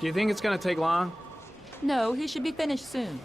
Do you think it's gonna take long? No, he should be finished soon.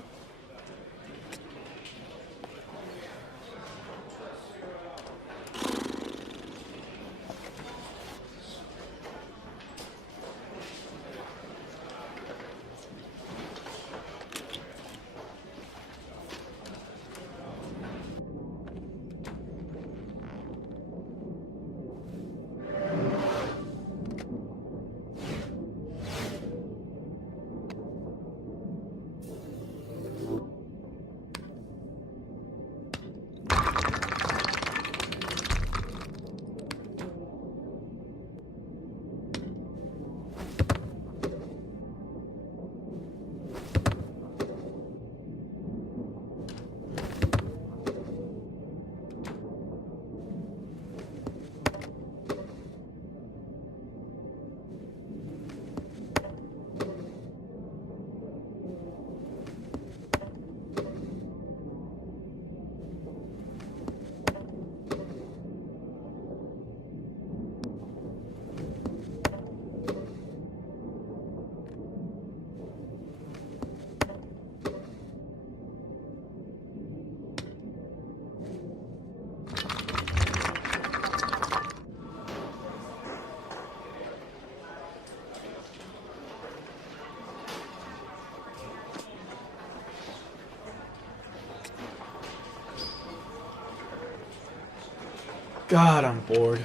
God, I'm bored.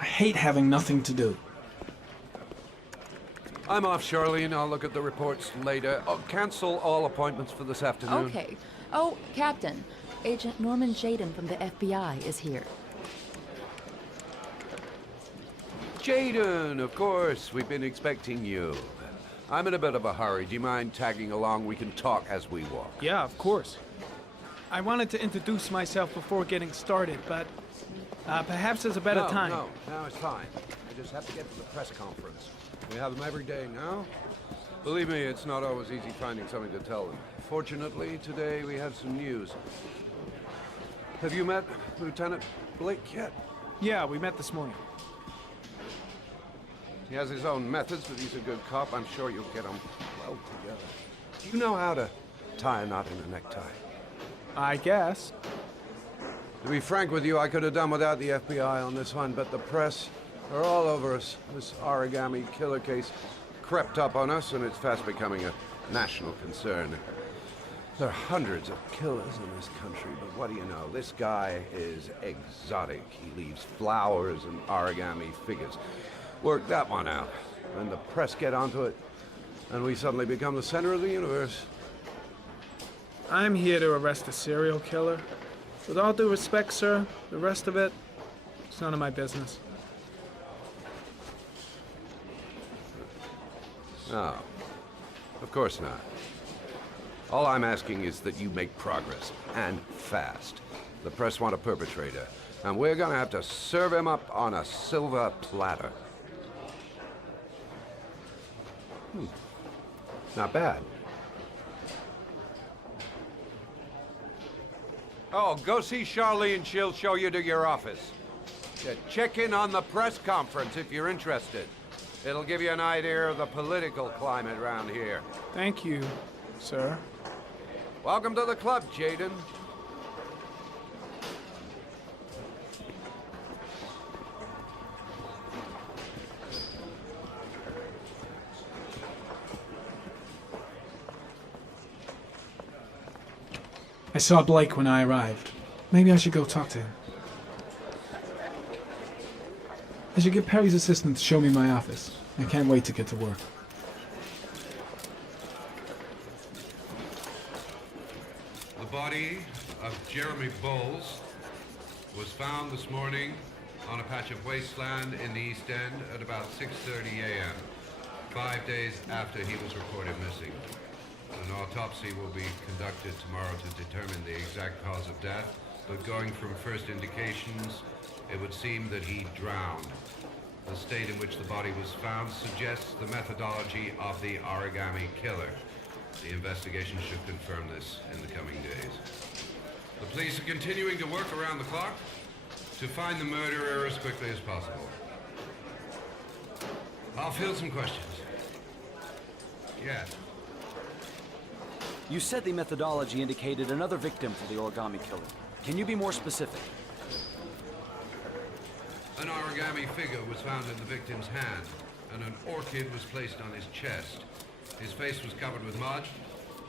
I hate having nothing to do. I'm off, Charlene. I'll look at the reports later. Oh, cancel all appointments for this afternoon. Okay. Oh, Captain. Agent Norman Jayden from the FBI is here. Jayden, of course. We've been expecting you. I'm in a bit of a hurry. Do you mind tagging along? We can talk as we walk. Yeah, of course. I wanted to introduce myself before getting started, but perhaps there's a better time. No, it's fine. I just have to get to the press conference. We have them every day now. Believe me, it's not always easy finding something to tell them. Fortunately, today we have some news. Have you met Lieutenant Blake yet? Yeah, we met this morning. He has his own methods, but he's a good cop. I'm sure you'll get on well together. Do you know how to tie a knot in a necktie? I guess. To be frank with you, I could have done without the FBI on this one, but the press are all over us. This origami killer case crept up on us, and it's fast becoming a national concern. There are hundreds of killers in this country, but what do you know? This guy is exotic. He leaves flowers and origami figures. Work that one out. And the press get onto it, and we suddenly become the center of the universe. I'm here to arrest a serial killer. With all due respect, sir, the rest of it, it's none of my business. No, of course not. All I'm asking is that you make progress, and fast. The press want a perpetrator, and we're gonna have to serve him up on a silver platter. Not bad. Oh, go see Charlene. She'll show you to your office. Yeah, check in on the press conference if you're interested. It'll give you an idea of the political climate around here. Thank you, sir. Welcome to the club, Jayden. I saw Blake when I arrived. Maybe I should go talk to him. I should get Perry's assistant to show me my office. I can't wait to get to work. The body of Jeremy Bowles was found this morning on a patch of wasteland in the East End at about 6:30 a.m., 5 days after he was reported missing. An autopsy will be conducted tomorrow to determine the exact cause of death, but going from first indications, it would seem that he drowned. The state in which the body was found suggests the methodology of the origami killer. The investigation should confirm this in the coming days. The police are continuing to work around the clock to find the murderer as quickly as possible. I'll field some questions. Yes. You said the methodology indicated another victim for the origami killer. Can you be more specific? An origami figure was found in the victim's hand, and an orchid was placed on his chest. His face was covered with mud,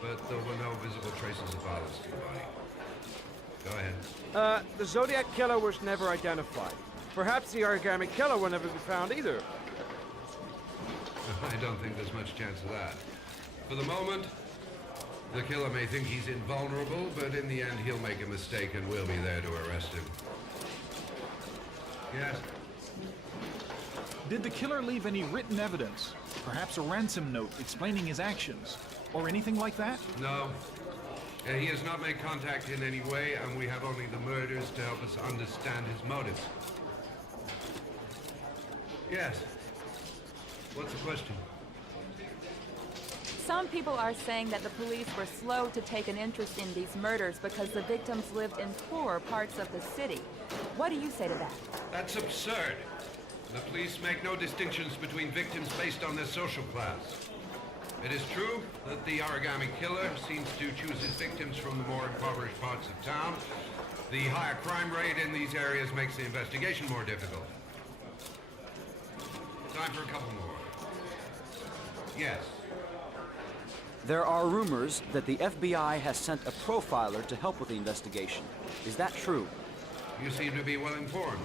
but there were no visible traces of violence to the body. Go ahead. The Zodiac killer was never identified. Perhaps the origami killer will never be found either. I don't think there's much chance of that. For the moment, the killer may think he's invulnerable, but in the end he'll make a mistake and we'll be there to arrest him. Yes? Did the killer leave any written evidence? Perhaps a ransom note explaining his actions? Or anything like that? No. He has not made contact in any way, and we have only the murders to help us understand his motives. Yes. What's the question? Some people are saying that the police were slow to take an interest in these murders because the victims lived in poorer parts of the city. What do you say to that? That's absurd. The police make no distinctions between victims based on their social class. It is true that the origami killer seems to choose his victims from the more impoverished parts of town. The higher crime rate in these areas makes the investigation more difficult. Time for a couple more. Yes. There are rumors that the FBI has sent a profiler to help with the investigation. Is that true? You seem to be well informed.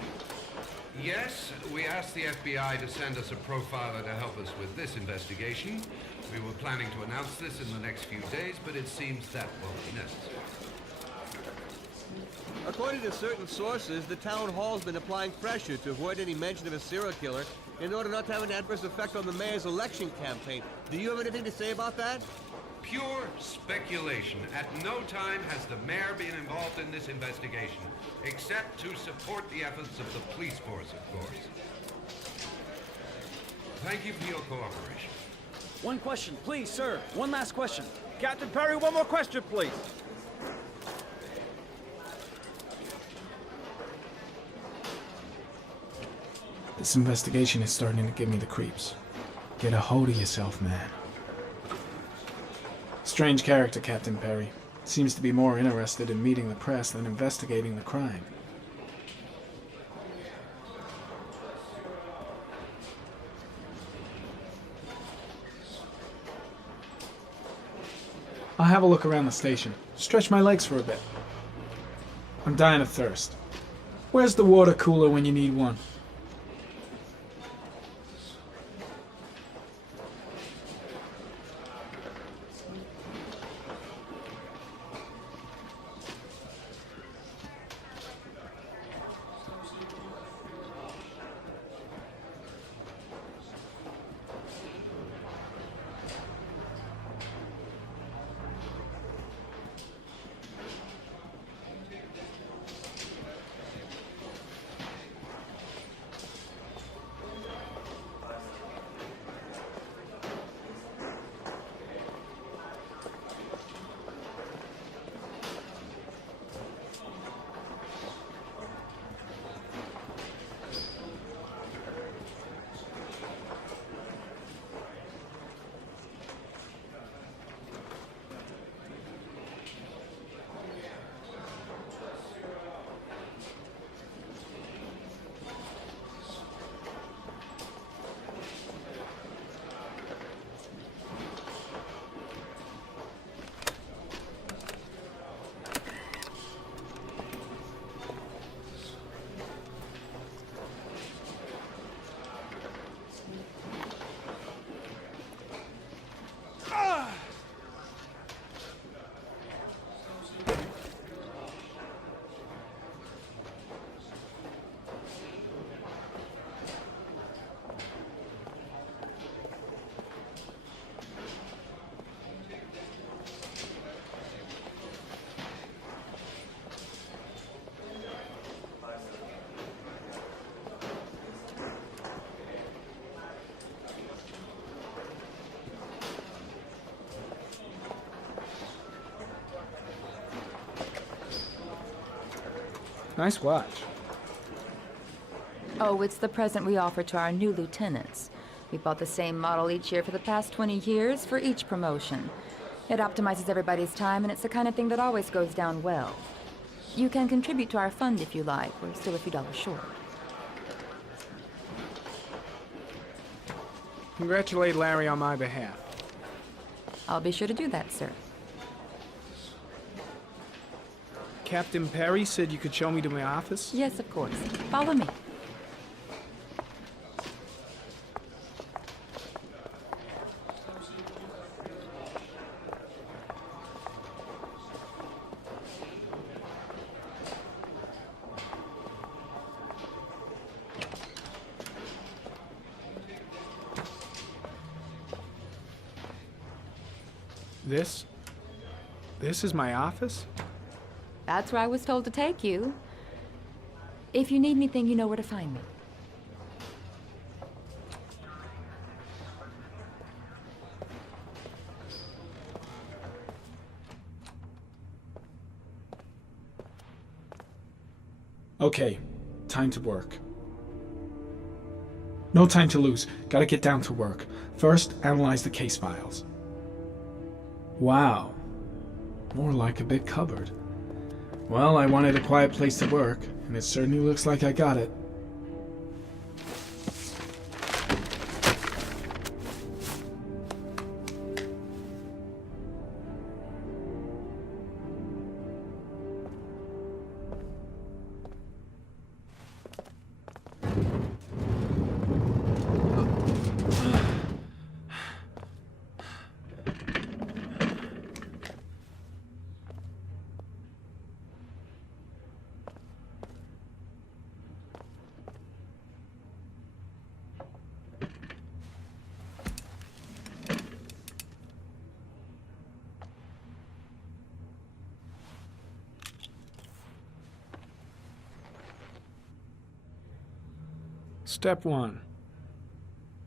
Yes, we asked the FBI to send us a profiler to help us with this investigation. We were planning to announce this in the next few days, but it seems that won't be necessary. According to certain sources, the town hall's been applying pressure to avoid any mention of a serial killer in order not to have an adverse effect on the mayor's election campaign. Do you have anything to say about that? Pure speculation. At no time has the mayor been involved in this investigation, except to support the efforts of the police force, of course. Thank you for your cooperation. One question, please, sir. One last question. Captain Perry, one more question, please. This investigation is starting to give me the creeps. Get a hold of yourself, man. Strange character, Captain Perry. Seems to be more interested in meeting the press than investigating the crime. I'll have a look around the station. Stretch my legs for a bit. I'm dying of thirst. Where's the water cooler when you need one? Nice watch. Oh, it's the present we offer to our new lieutenants. We bought the same model each year for the past 20 years for each promotion. It optimizes everybody's time, and it's the kind of thing that always goes down well. You can contribute to our fund if you like. We're still a few dollars short. Congratulate Larry on my behalf. I'll be sure to do that, sir. Captain Perry said you could show me to my office? Yes, of course. Follow me. This is my office? That's where I was told to take you. If you need anything, you know where to find me. Okay, time to work. No time to lose. Gotta get down to work. First, analyze the case files. Wow. More like a big cupboard. Well, I wanted a quiet place to work, and it certainly looks like I got it. Step 1.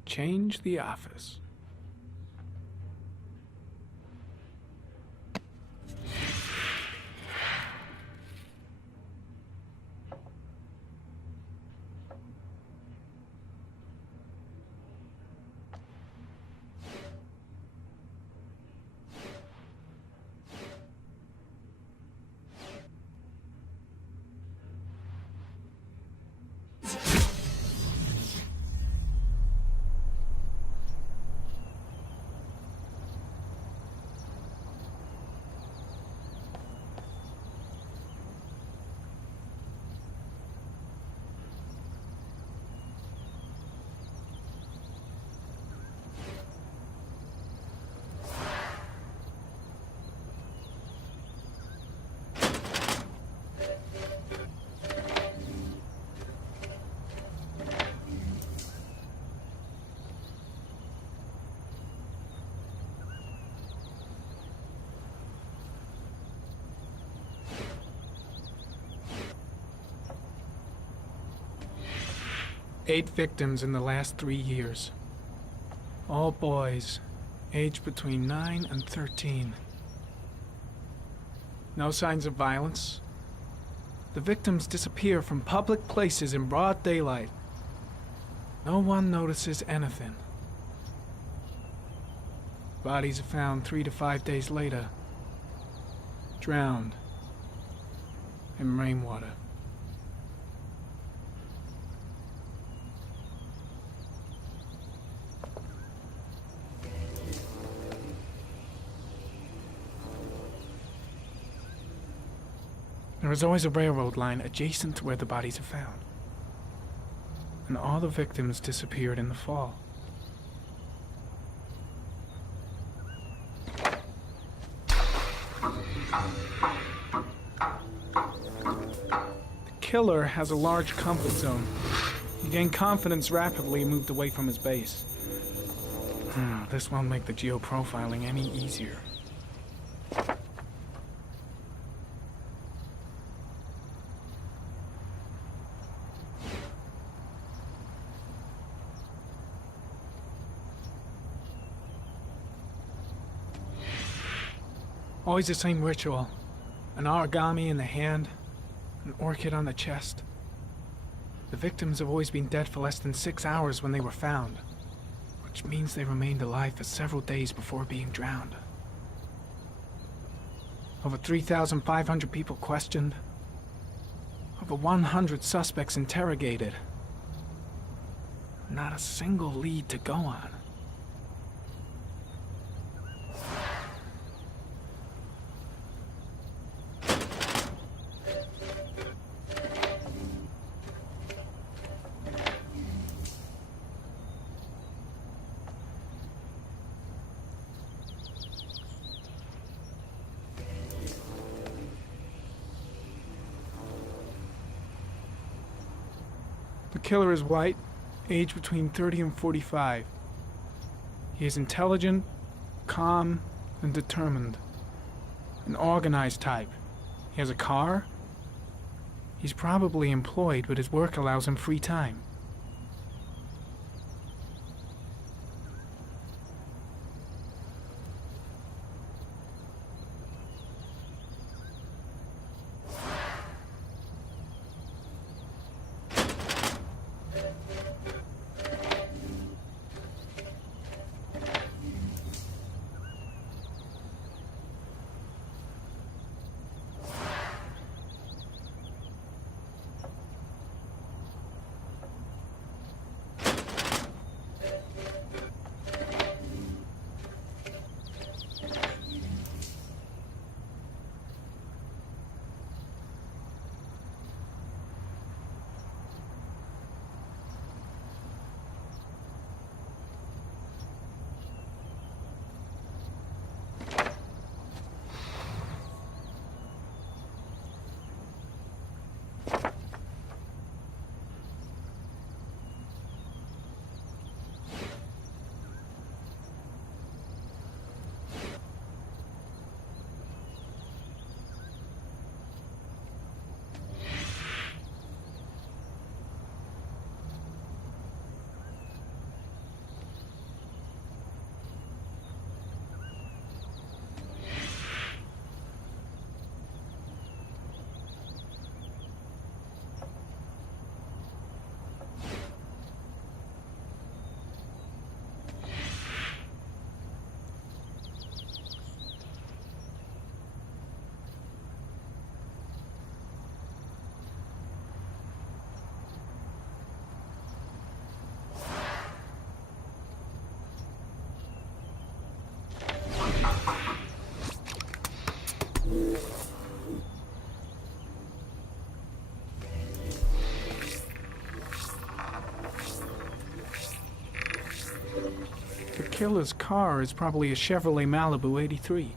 Change the office. Eight victims in the last 3 years. All boys, aged between 9 and 13. No signs of violence. The victims disappear from public places in broad daylight. No one notices anything. Bodies are found 3 to 5 days later, drowned in rainwater. There is always a railroad line adjacent to where the bodies are found. And all the victims disappeared in the fall. The killer has a large comfort zone. He gained confidence rapidly and moved away from his base. This won't make the geoprofiling any easier. Always the same ritual. An origami in the hand, an orchid on the chest. The victims have always been dead for less than 6 hours when they were found. which means they remained alive for several days before being drowned. Over 3,500 people questioned. Over 100 suspects interrogated. Not a single lead to go on. The killer is white, aged between 30 and 45. He is intelligent, calm, and determined. An organized type. He has a car. He's probably employed, but his work allows him free time. The killer's car is probably a Chevrolet Malibu 83.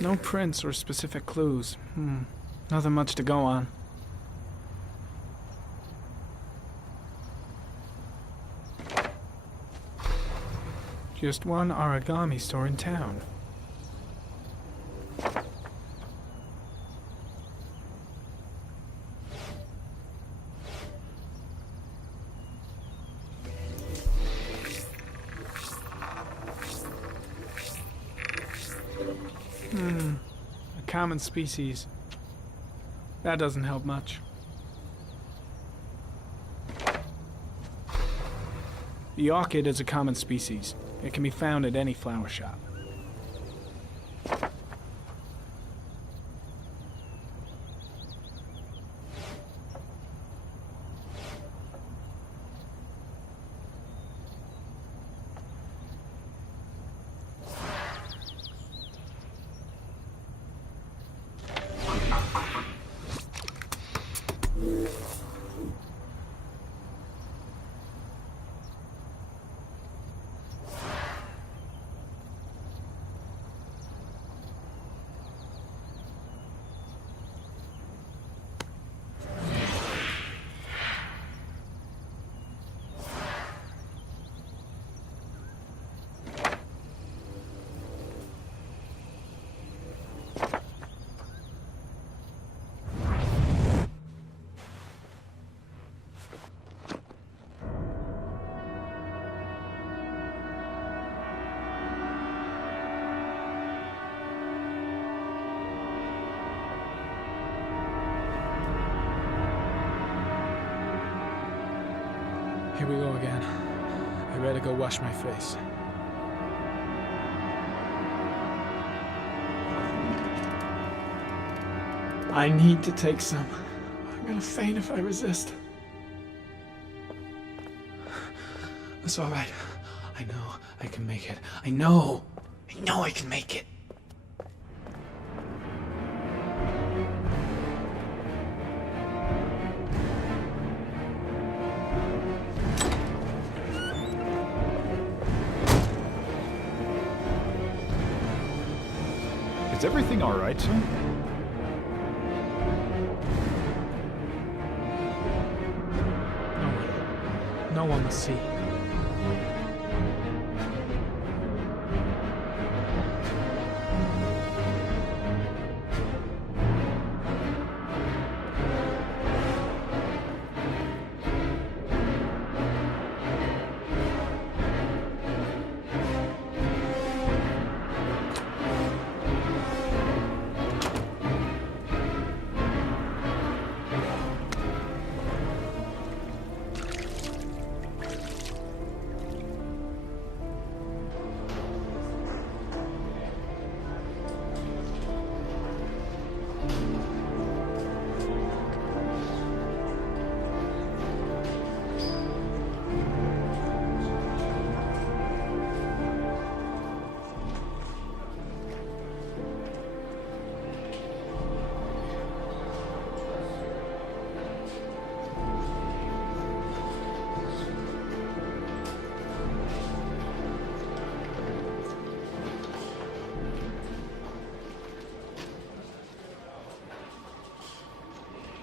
No prints or specific clues. Nothing much to go on. Just one origami store in town. A common species. That doesn't help much. The orchid is a common species. It can be found at any flower shop. Here we go again. I better go wash my face. I need to take some. I'm gonna faint if I resist. That's all right. I know I can make it. I know I can make it. Is everything all right, sir? No one will see.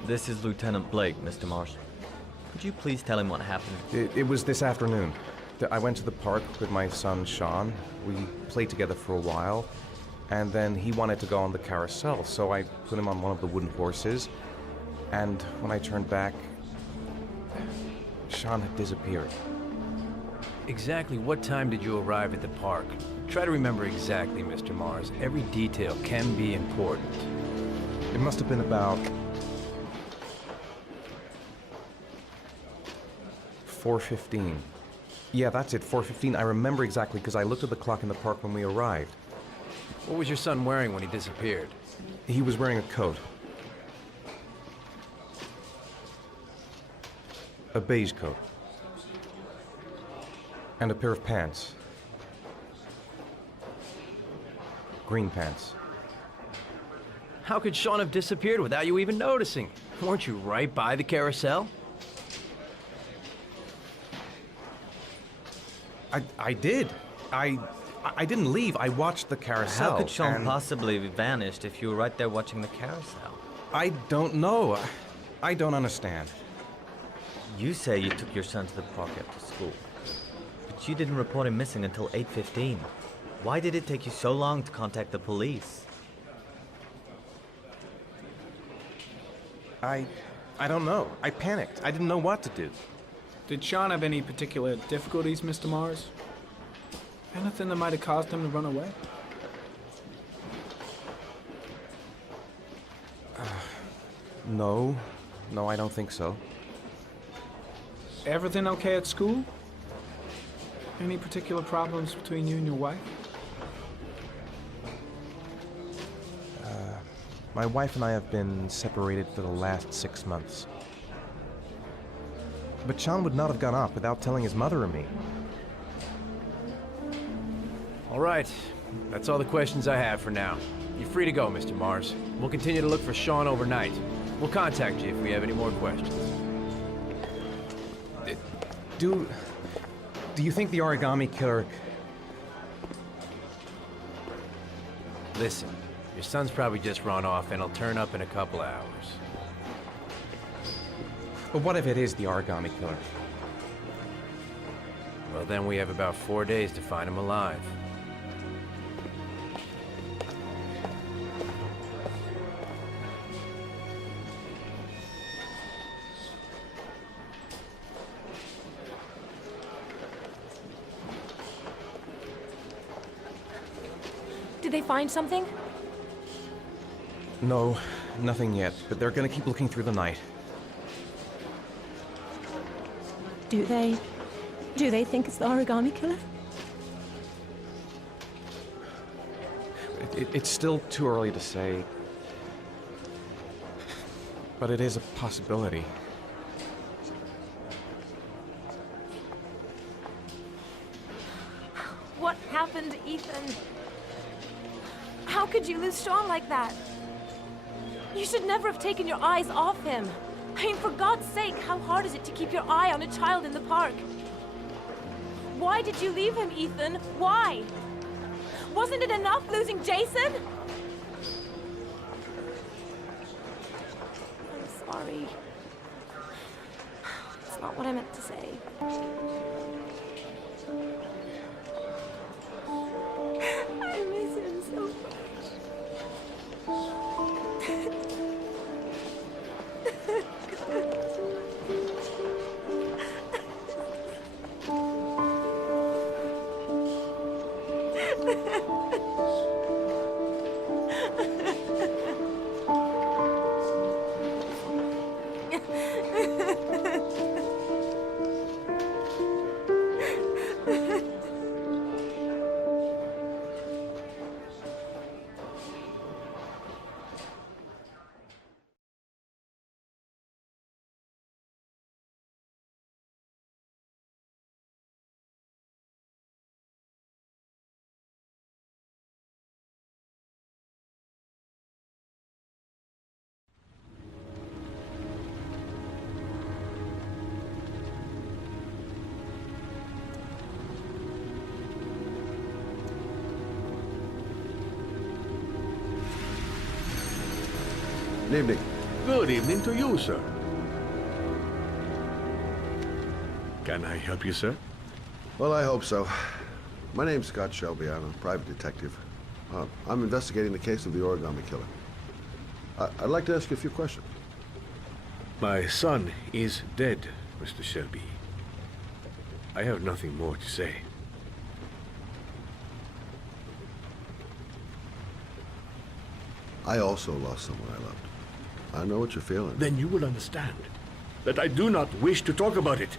This is Lieutenant Blake, Mr. Mars. Could you please tell him what happened? It was this afternoon. I went to the park with my son, Sean. We played together for a while, and then he wanted to go on the carousel, so I put him on one of the wooden horses, and when I turned back, Sean had disappeared. Exactly what time did you arrive at the park? Try to remember exactly, Mr. Mars. Every detail can be important. It must have been about 4:15. Yeah, that's it, 4:15. I remember exactly because I looked at the clock in the park when we arrived. What was your son wearing when he disappeared? He was wearing a coat. A beige coat. And a pair of pants. Green pants. How could Sean have disappeared without you even noticing? Weren't you right by the carousel? I did. I didn't leave. I watched the carousel. How could Sean and possibly have vanished if you were right there watching the carousel? I don't know. I don't understand. You say you took your son to the park after school, but you didn't report him missing until 8:15. Why did it take you so long to contact the police? I don't know. I panicked. I didn't know what to do. Did Sean have any particular difficulties, Mr. Mars? Anything that might have caused him to run away? No. No, I don't think so. Everything okay at school? Any particular problems between you and your wife? My wife and I have been separated for the last 6 months. But Sean would not have gone off without telling his mother or me. All right. That's all the questions I have for now. You're free to go, Mr. Mars. We'll continue to look for Sean overnight. We'll contact you if we have any more questions. Do you think the origami killer... Listen, your son's probably just run off and he'll turn up in a couple hours. But what if it is the origami killer? Well, then we have about 4 days to find him alive. Did they find something? No, nothing yet, but they're gonna keep looking through the night. Do they think it's the Origami Killer? It's still too early to say. But it is a possibility. What happened, Ethan? How could you lose Sean like that? You should never have taken your eyes off him. I mean, for God's sake, how hard is it to keep your eye on a child in the park? Why did you leave him, Ethan? Why? Wasn't it enough losing Jason? I'm sorry. It's not what I meant to say. I miss him so much. Good evening. Good evening to you, sir. Can I help you, sir? Well, I hope so. My name's Scott Shelby. I'm a private detective. I'm investigating the case of the Origami Killer. I'd like to ask you a few questions. My son is dead, Mr. Shelby. I have nothing more to say. I also lost someone I loved. I know what you're feeling. Then you will understand that I do not wish to talk about it.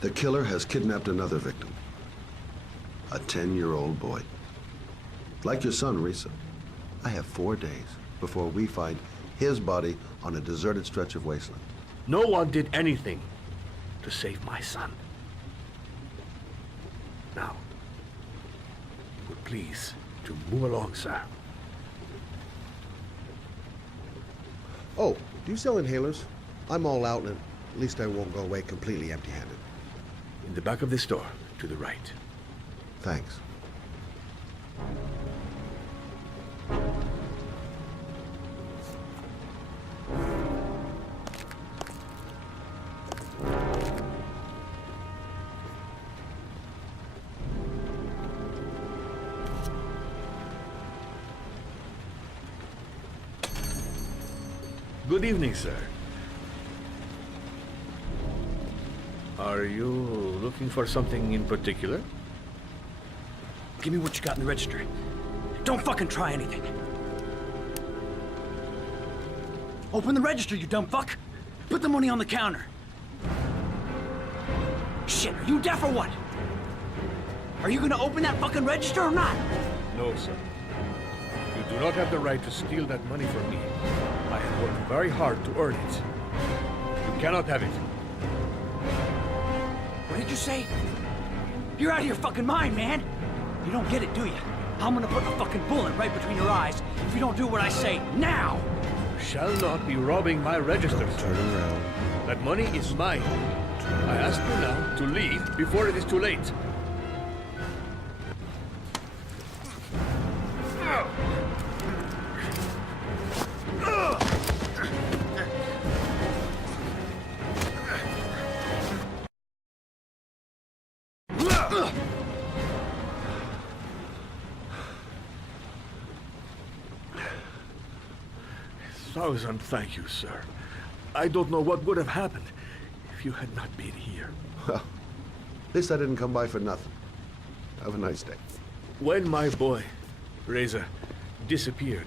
The killer has kidnapped another victim. A 10-year-old boy. Like your son, Risa. I have 4 days before we find his body on a deserted stretch of wasteland. No one did anything to save my son. Now, please, to move along, sir. Oh, do you sell inhalers? I'm all out, and at least I won't go away completely empty-handed. In the back of the store, to the right. Thanks. Good evening, sir. Are you looking for something in particular? Give me what you got in the register. Don't fucking try anything. Open the register, you dumb fuck. Put the money on the counter. Shit, are you deaf or what? Are you gonna open that fucking register or not? No, sir. You do not have the right to steal that money from me. I have worked very hard to earn it. You cannot have it. What did you say? You're out of your fucking mind, man. You don't get it, do you? I'm gonna put a fucking bullet right between your eyes if you don't do what I say now. You shall not be robbing my registers. Turn around. That money is mine. I ask you now to leave before it is too late. Thousand thank you, sir. I don't know what would have happened if you had not been here. Well, at least I didn't come by for nothing. Have a nice day. When my boy, Reza, disappeared,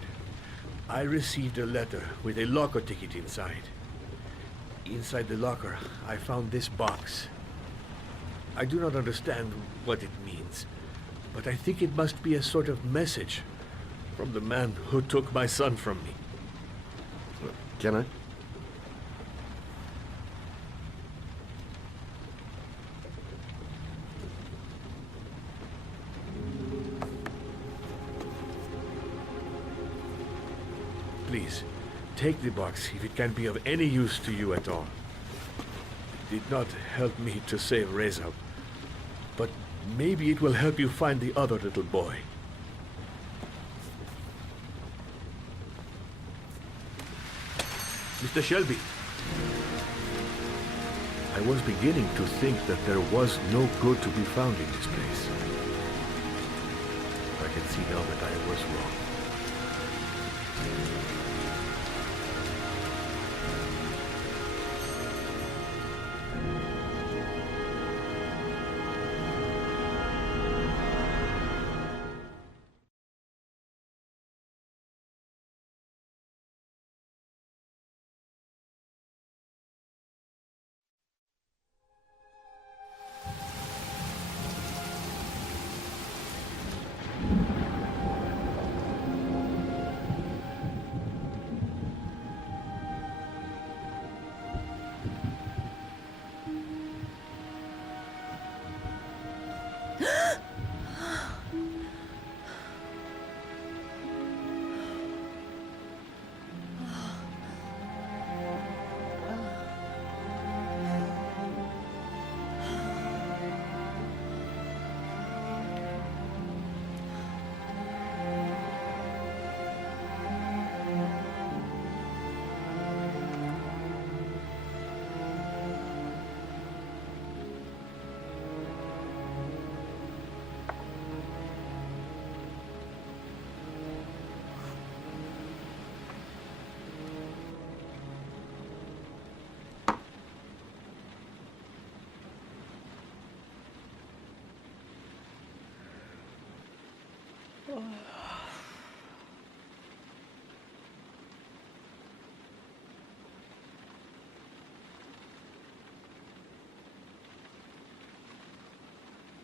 I received a letter with a locker ticket inside. Inside the locker, I found this box. I do not understand what it means, but I think it must be a sort of message from the man who took my son from me. Can I? Please, take the box if it can be of any use to you at all. It did not help me to save Reza, but maybe it will help you find the other little boy. Mr. Shelby, I was beginning to think that there was no good to be found in this place. I can see now that I was wrong.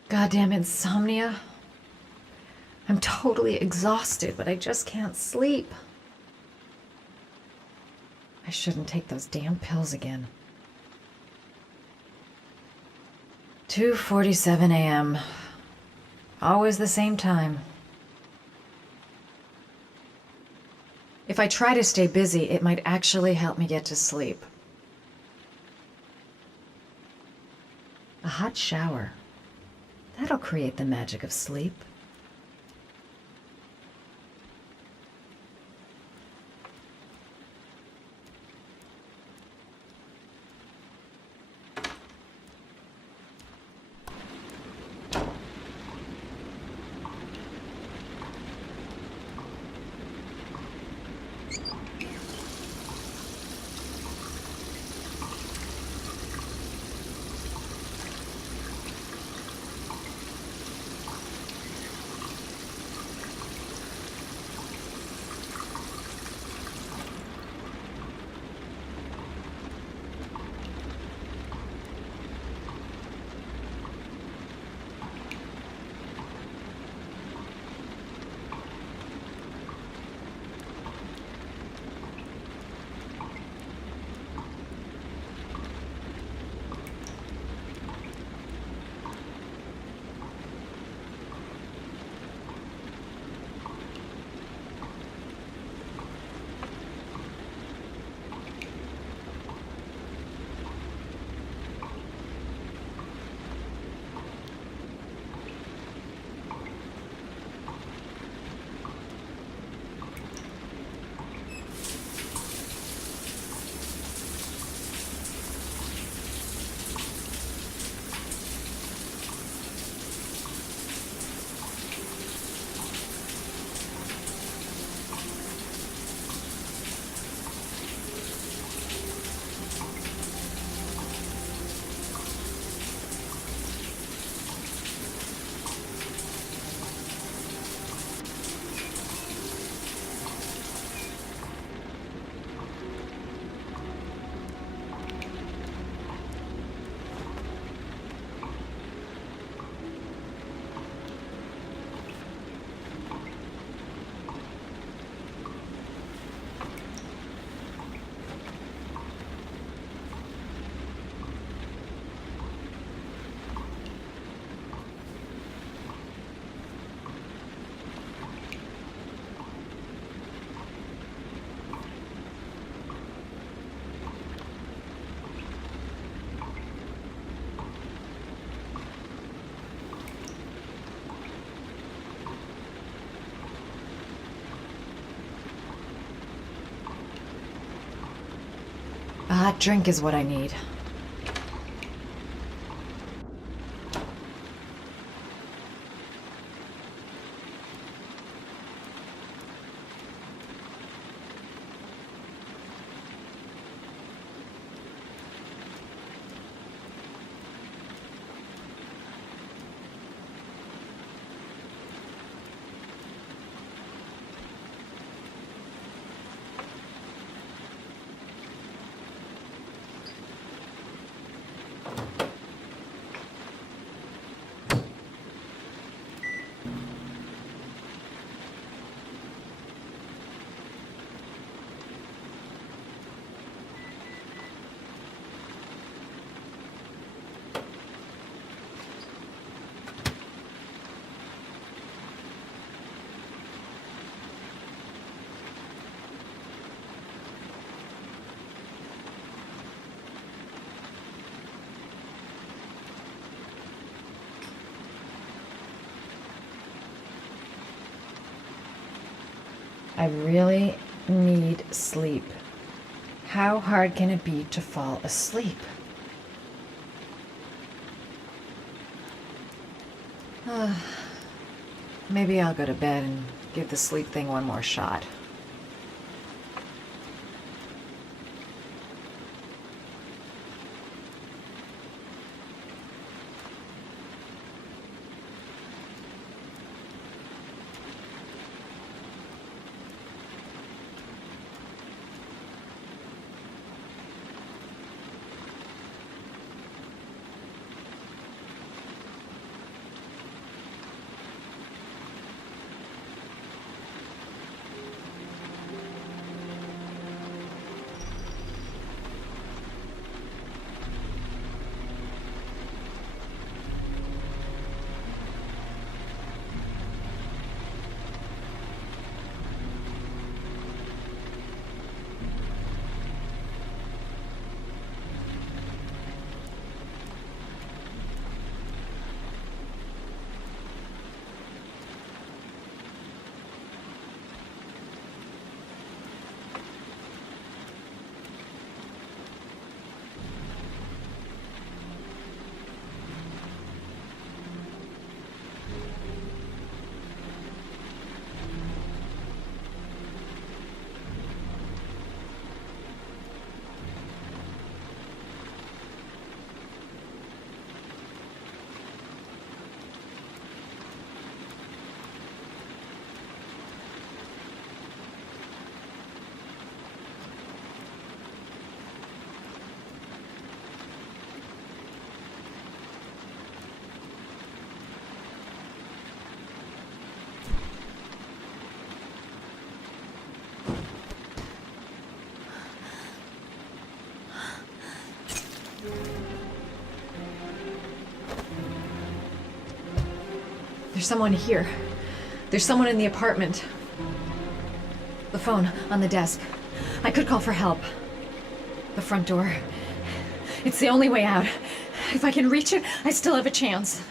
Goddamn insomnia. I'm totally exhausted, but I just can't sleep. I shouldn't take those damn pills again. 2:47 a.m. Always the same time. If I try to stay busy, it might actually help me get to sleep. A hot shower. That'll create the magic of sleep. hot drink is what I need. I really need sleep. How hard can it be to fall asleep? Maybe I'll go to bed and give the sleep thing one more shot. There's someone here. There's someone in the apartment. The phone on the desk. I could call for help. The front door. It's the only way out. If I can reach it, I still have a chance.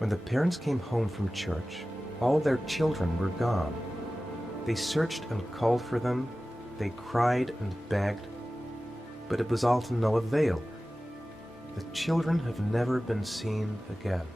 When the parents came home from church, all their children were gone. They searched and called for them, they cried and begged, but it was all to no avail. The children have never been seen again.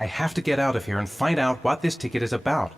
I have to get out of here and find out what this ticket is about.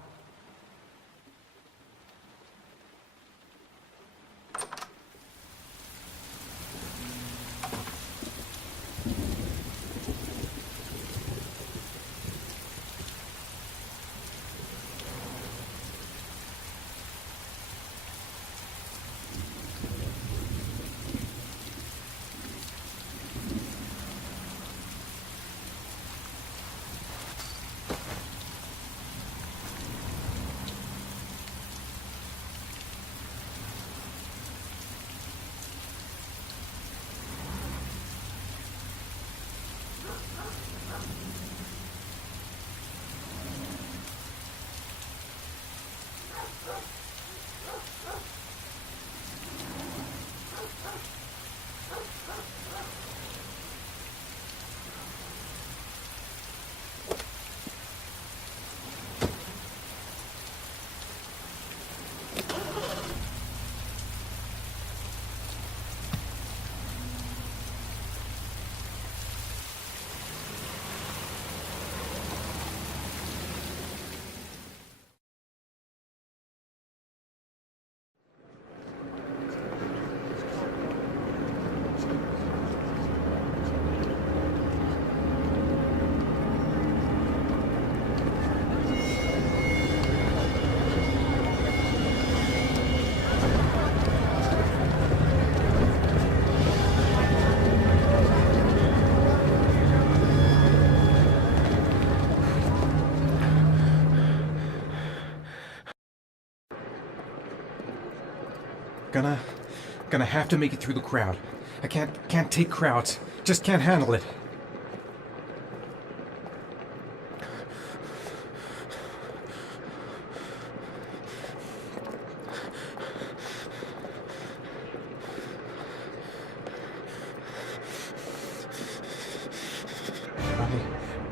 Gonna have to make it through the crowd. I can't take crowds. Just can't handle it.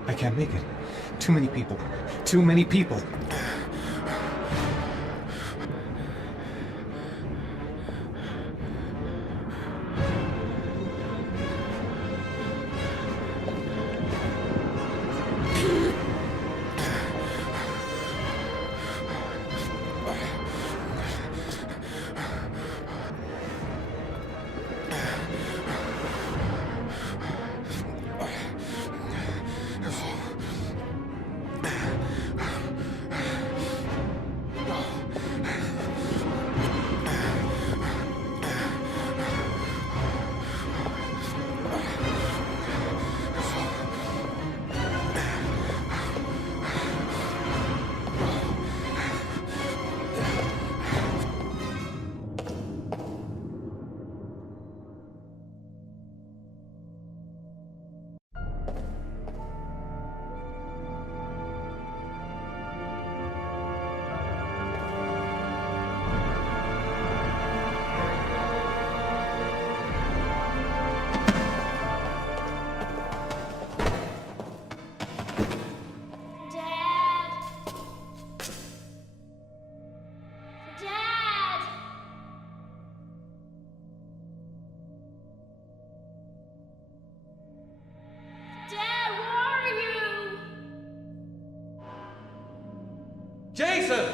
I can't make it. Too many people. Too many people. Jason!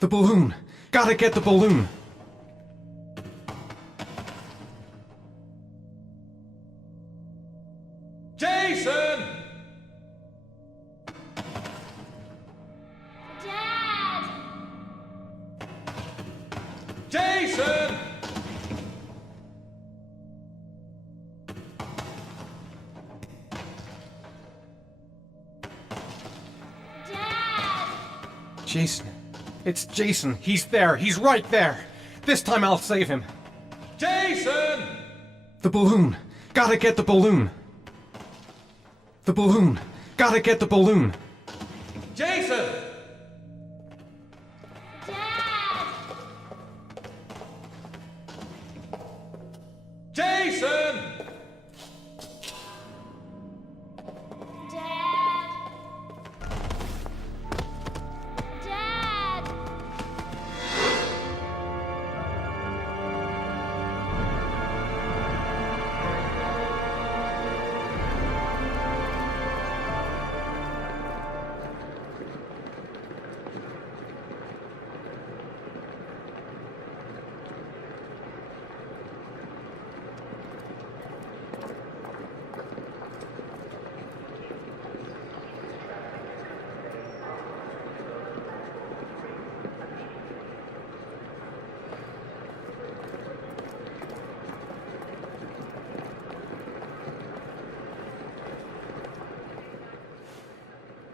The balloon! Gotta get the balloon! Jason. It's Jason. He's there. He's right there. This time I'll save him. Jason! The balloon. Gotta get the balloon. The balloon. Gotta get the balloon. Jason! Jason!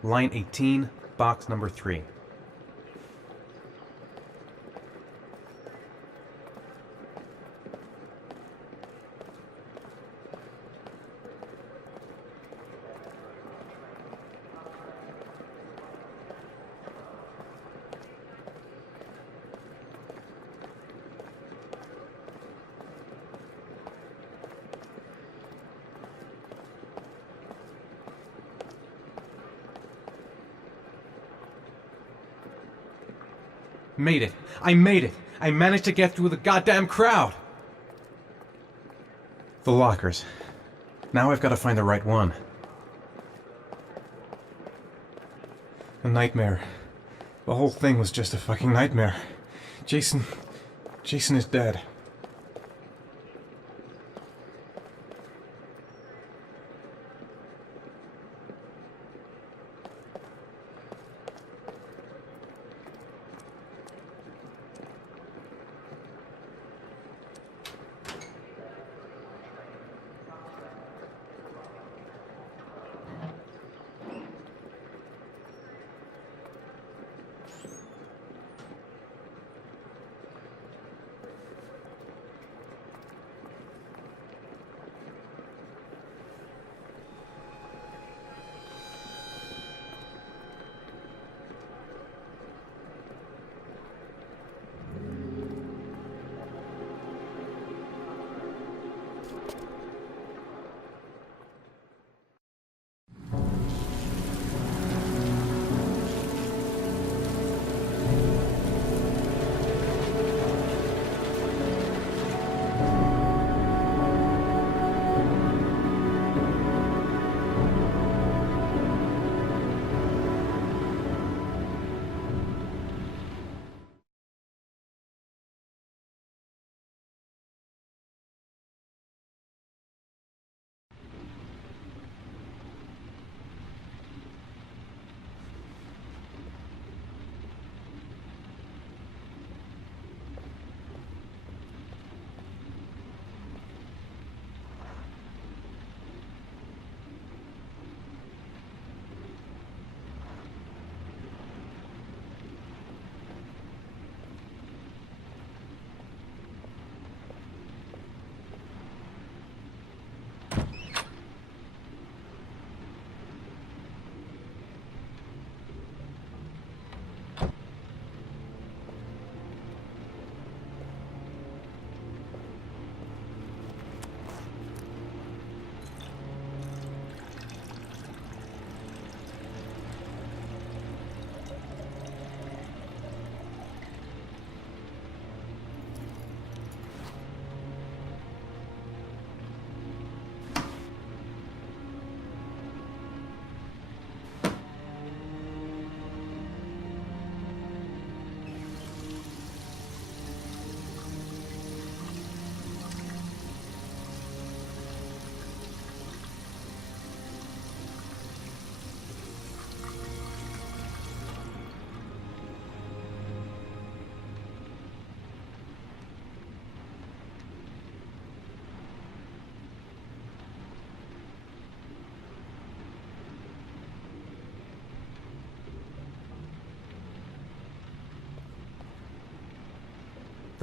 Line 18, box number 3. Made it. I made it. I managed to get through the goddamn crowd. The lockers. Now I've got to find the right one. A nightmare. The whole thing was just a fucking nightmare. Jason is dead.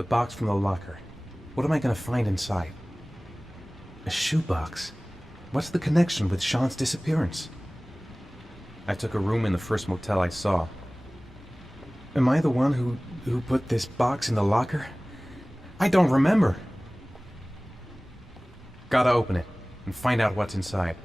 The box from the locker. What am I gonna find inside? A shoebox? What's the connection with Sean's disappearance? I took a room in the first motel I saw. Am I the one who put this box in the locker? I don't remember. Gotta open it and find out what's inside.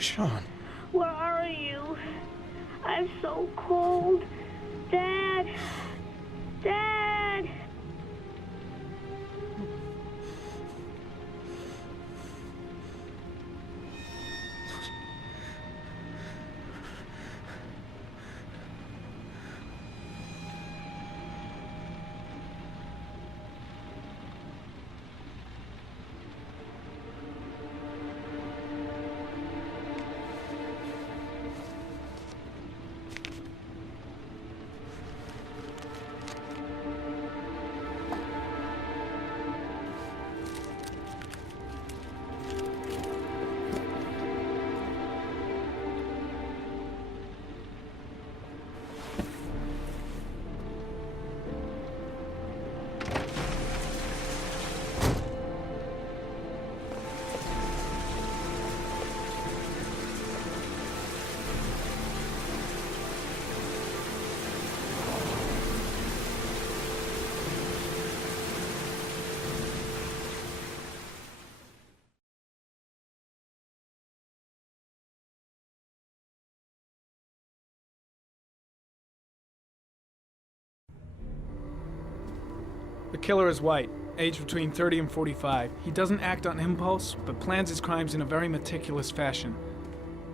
Sean. Where are you? I'm so cold. Dad! Dad! The killer is white, aged between 30 and 45. He doesn't act on impulse, but plans his crimes in a very meticulous fashion.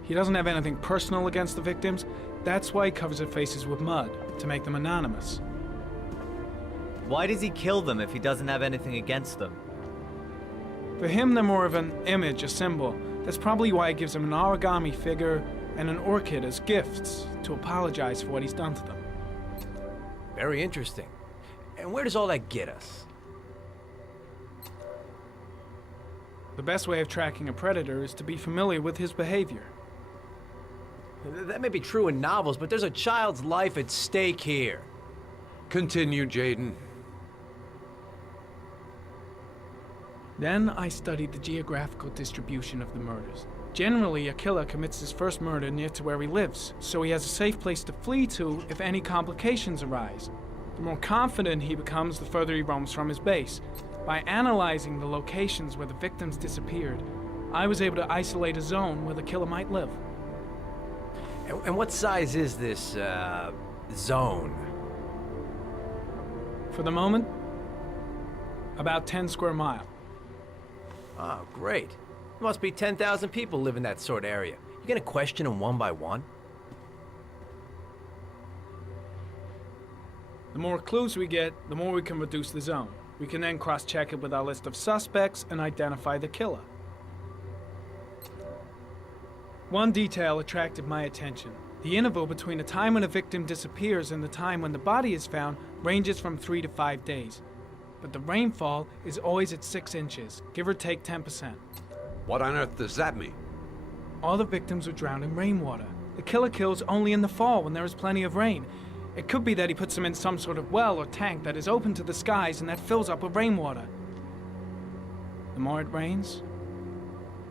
He doesn't have anything personal against the victims. That's why he covers their faces with mud, to make them anonymous. Why does he kill them if he doesn't have anything against them? For him, they're more of an image, a symbol. That's probably why he gives them an origami figure and an orchid as gifts to apologize for what he's done to them. Very interesting. And where does all that get us? The best way of tracking a predator is to be familiar with his behavior. That may be true in novels, but there's a child's life at stake here. Continue, Jaden. Then I studied the geographical distribution of the murders. Generally, a killer commits his first murder near to where he lives, so he has a safe place to flee to if any complications arise. The more confident he becomes, the further he roams from his base. By analyzing the locations where the victims disappeared, I was able to isolate a zone where the killer might live. And what size is this, zone? For the moment, about 10 square miles. Oh, great. There must be 10,000 people live in that sort of area. You gonna question them one by one? The more clues we get, the more we can reduce the zone. We can then cross-check it with our list of suspects and identify the killer. One detail attracted my attention. The interval between the time when a victim disappears and the time when the body is found ranges from 3 to 5 days. but the rainfall is always at 6 inches, give or take 10%. What on earth does that mean? All the victims were drowned in rainwater. The killer kills only in the fall when there is plenty of rain. It could be that he puts them in some sort of well or tank that is open to the skies and that fills up with rainwater. The more it rains,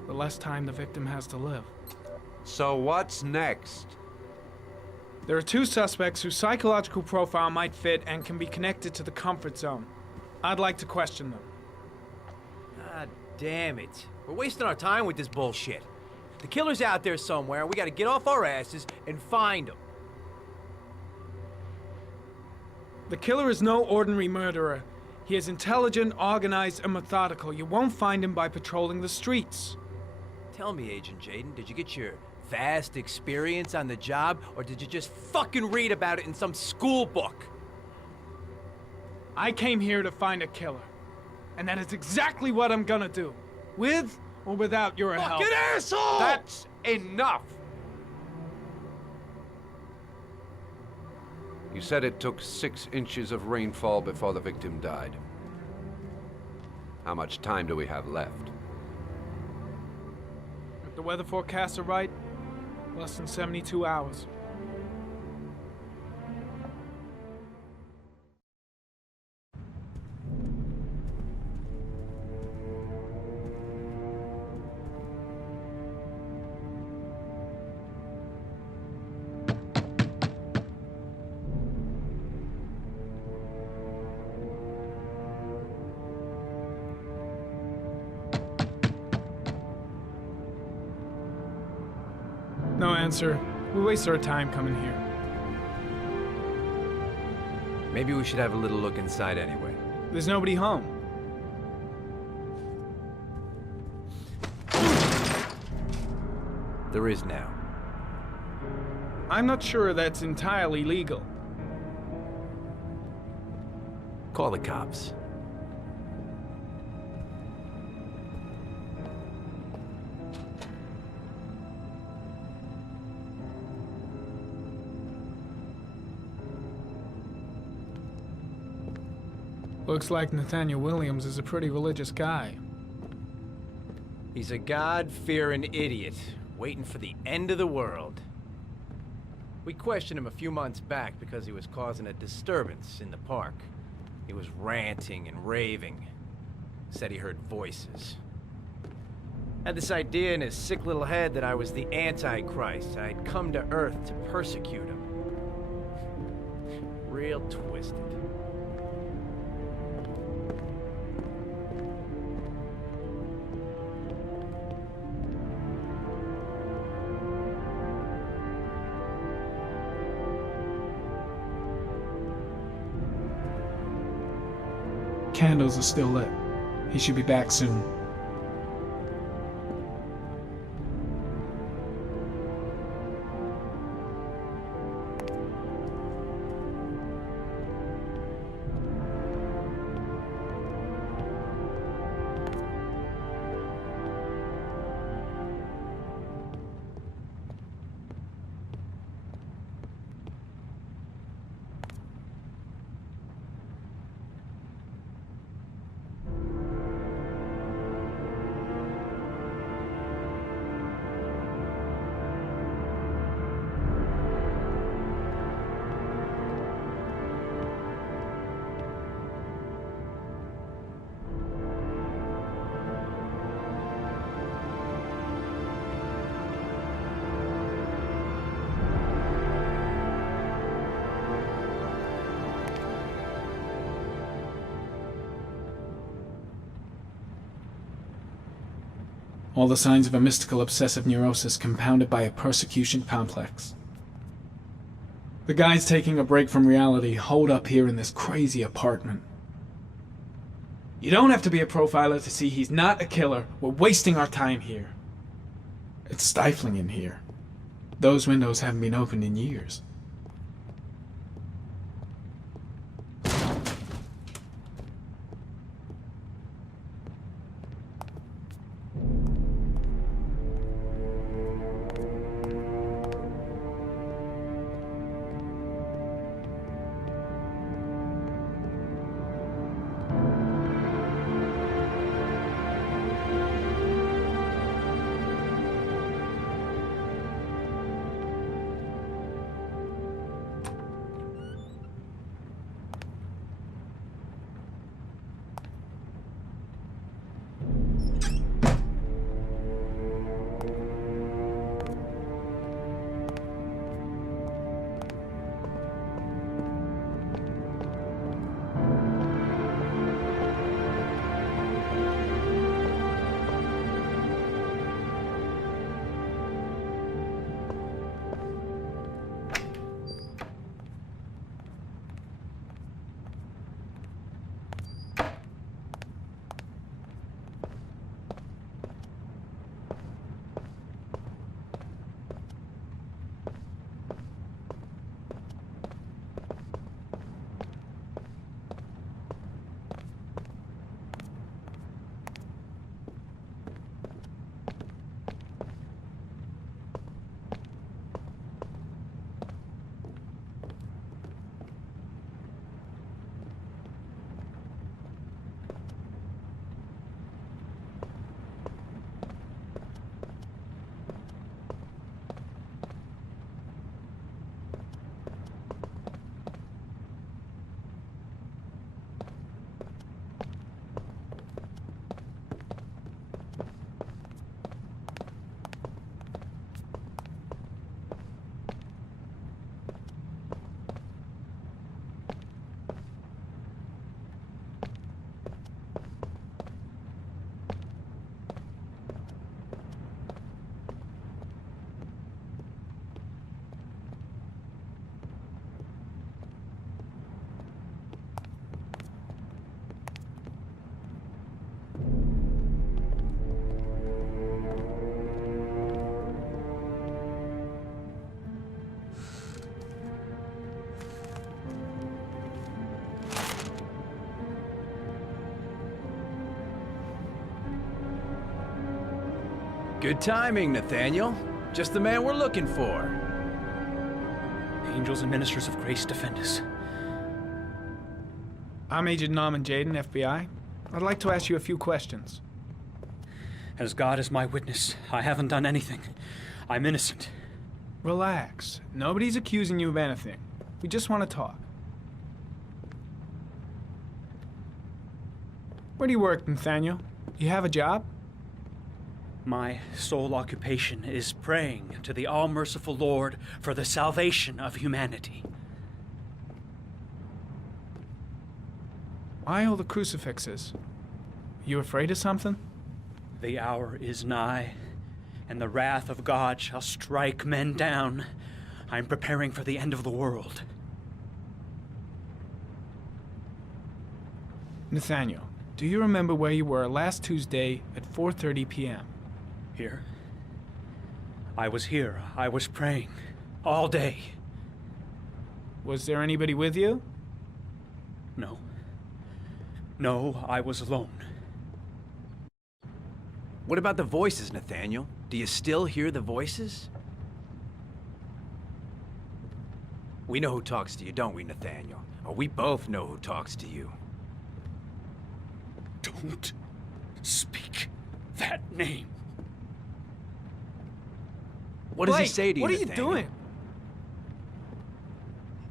the less time the victim has to live. So what's next? There are 2 suspects whose psychological profile might fit and can be connected to the comfort zone. I'd like to question them. God damn it. We're wasting our time with this bullshit. The killer's out there somewhere, and we gotta get off our asses and find him. The killer is no ordinary murderer. He is intelligent, organized, and methodical. You won't find him by patrolling the streets. Tell me, Agent Jayden, did you get your vast experience on the job, or did you just fucking read about it in some school book? I came here to find a killer. And that is exactly what I'm gonna do. With or without your help. Fucking asshole! That's enough! You said it took 6 inches of rainfall before the victim died. How much time do we have left? If the weather forecasts are right, less than 72 hours. No answer. We waste our time coming here. Maybe we should have a little look inside anyway. There's nobody home. There is now. I'm not sure that's entirely legal. Call the cops. Looks like Nathaniel Williams is a pretty religious guy. He's a God-fearing idiot, waiting for the end of the world. We questioned him a few months back because he was causing a disturbance in the park. He was ranting and raving. Said he heard voices. Had this idea in his sick little head that I was the Antichrist. I'd come to Earth to persecute him. Real twisted. Candles are still lit. He should be back soon. All the signs of a mystical obsessive neurosis compounded by a persecution complex. The guy's taking a break from reality, holed up here in this crazy apartment. You don't have to be a profiler to see he's not a killer. We're wasting our time here. It's stifling in here. Those windows haven't been opened in years. Good timing, Nathaniel. Just the man we're looking for. Angels and ministers of grace defend us. I'm Agent Norman Jaden, FBI. I'd like to ask you a few questions. As God is my witness, I haven't done anything. I'm innocent. Relax. Nobody's accusing you of anything. We just want to talk. Where do you work, Nathaniel? You have a job? My sole occupation is praying to the all-merciful Lord for the salvation of humanity. Why all the crucifixes? You afraid of something? The hour is nigh, and the wrath of God shall strike men down. I'm preparing for the end of the world. Nathaniel, do you remember where you were last Tuesday at 4:30 p.m.? Here? I was here. I was praying. All day. Was there anybody with you? No. No, I was alone. What about the voices, Nathaniel? Do you still hear the voices? We know who talks to you, don't we, Nathaniel? Or we both know who talks to you. Don't speak that name. What does he Blake, say to you, what are you Nathaniel? doing?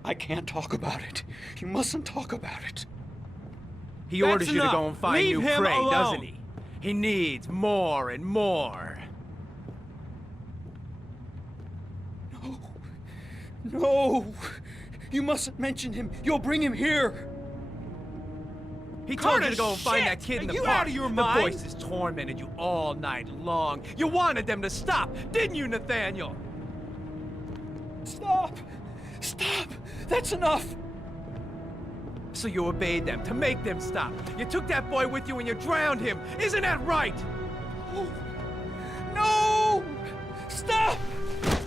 I can't talk about it. You mustn't talk about it. He That's orders you to enough. go and find Leave new him prey, alone. doesn't he? He needs more and more. No! You mustn't mention him. You'll bring him here. He told you Carter, to go and find shit! that kid in Are the you park. out of your The mind? voices tormented you all night long. You wanted them to stop, didn't you, Nathaniel? Stop! Stop! That's enough! So you obeyed them to make them stop. You took that boy with you and you drowned him. Isn't that right? No! Stop!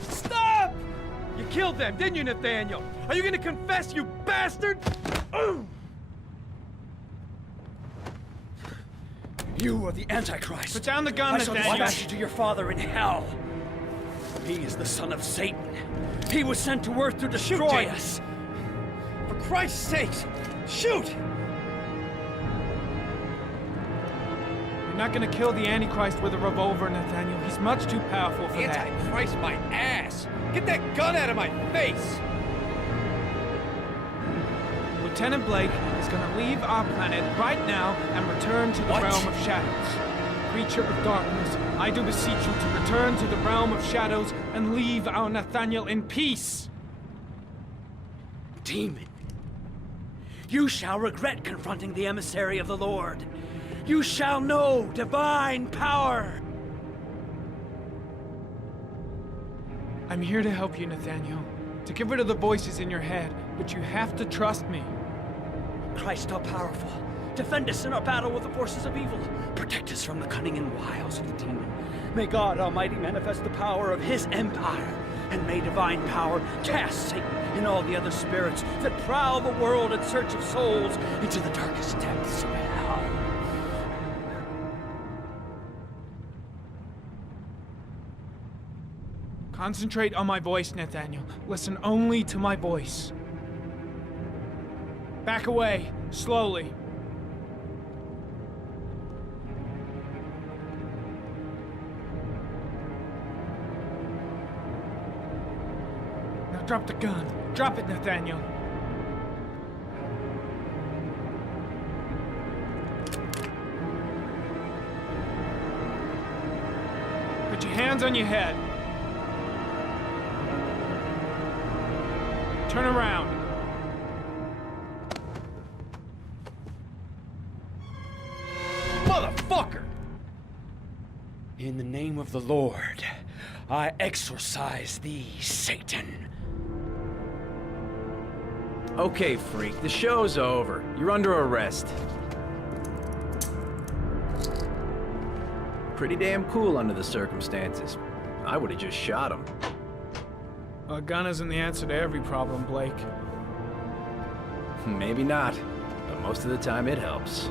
Stop! You killed them, didn't you, Nathaniel? Are you gonna confess, you bastard? You are the Antichrist. Put down the gun, I shall Nathaniel. dispatch you to your father in hell. He is the son of Satan. He was sent to earth to destroy us. For Christ's sake, shoot! You're not gonna kill the Antichrist with a revolver, Nathaniel. He's much too powerful for that. Antichrist, my ass! Get that gun out of my face! Lieutenant Blake is gonna leave our planet right now and return to the realm of shadows. Creature of darkness, I do beseech you to return to the realm of shadows and leave our Nathaniel in peace. Demon, you shall regret confronting the emissary of the Lord. You shall know divine power. I'm here to help you, Nathaniel. To get rid of the voices in your head, but you have to trust me. Christ all-powerful, defend us in our battle with the forces of evil. Protect us from the cunning and wiles of the demon. May God Almighty manifest the power of His empire, and may divine power cast Satan and all the other spirits that prowl the world in search of souls into the darkest depths of hell. Concentrate on my voice, Nathaniel. Listen only to my voice. Back away, slowly. Now drop the gun. Drop it, Nathaniel. Put your hands on your head. Turn around. Motherfucker! In the name of the Lord, I exorcise thee, Satan. Okay, freak, the show's over. You're under arrest. Pretty damn cool under the circumstances. I would have just shot him. A gun isn't the answer to every problem, Blake. Maybe not, but most of the time it helps.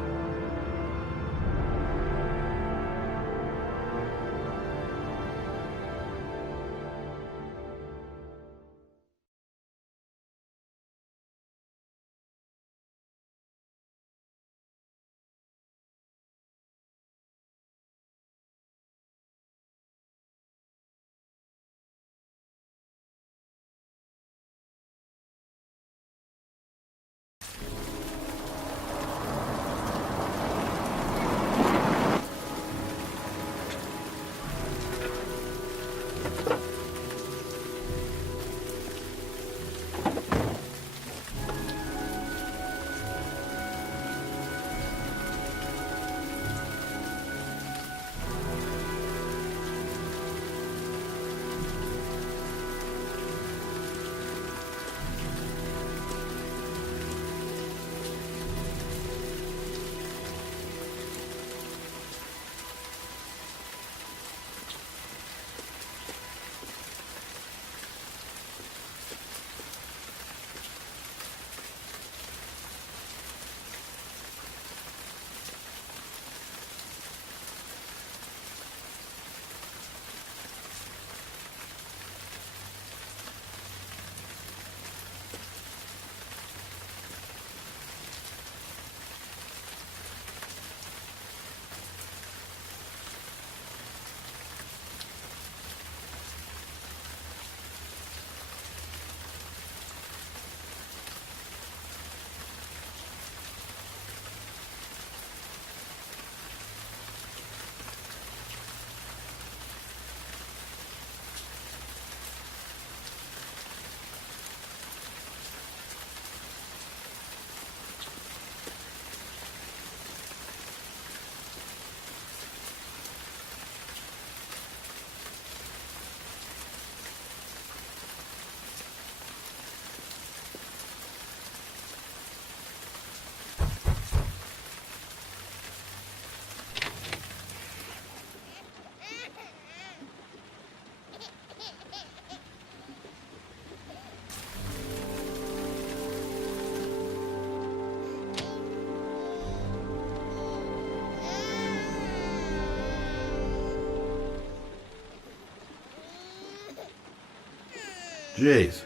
Jeez.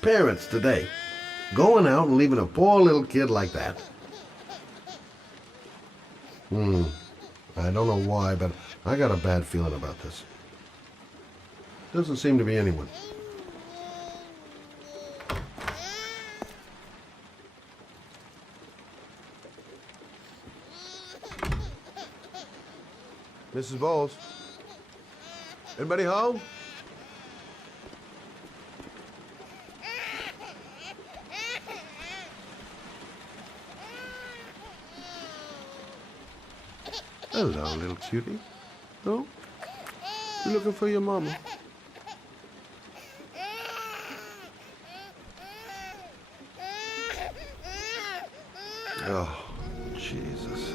Parents today. Going out and leaving a poor little kid like that. I don't know why, but I got a bad feeling about this. Doesn't seem to be anyone. Mrs. Bowles? Anybody home? Hello, little cutie. No? You looking for your mama? Oh, Jesus.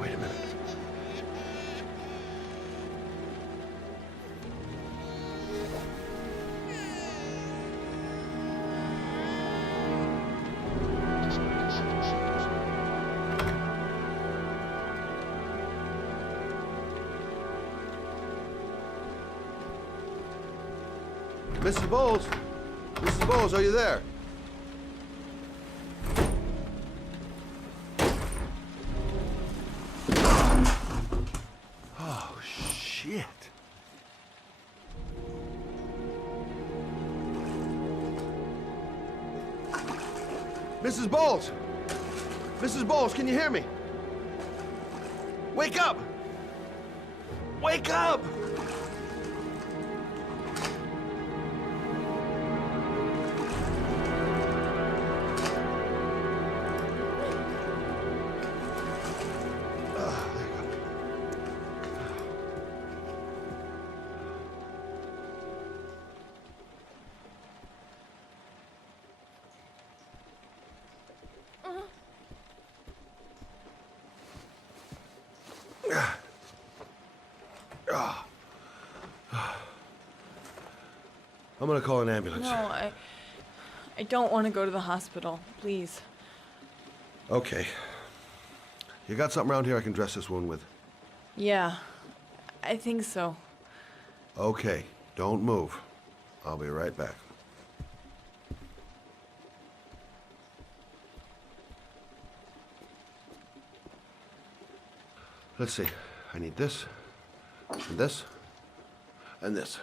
Wait a minute. Mrs. Bowles? Mrs. Bowles, are you there? Oh, shit. Mrs. Bowles! Mrs. Bowles, can you hear me? Wake up! Wake up! I'm gonna call an ambulance. No, I don't want to go to the hospital. Please. Okay. You got something around here I can dress this wound with? Yeah, I think so. Okay, don't move. I'll be right back. Let's see. I need this, and this, and this.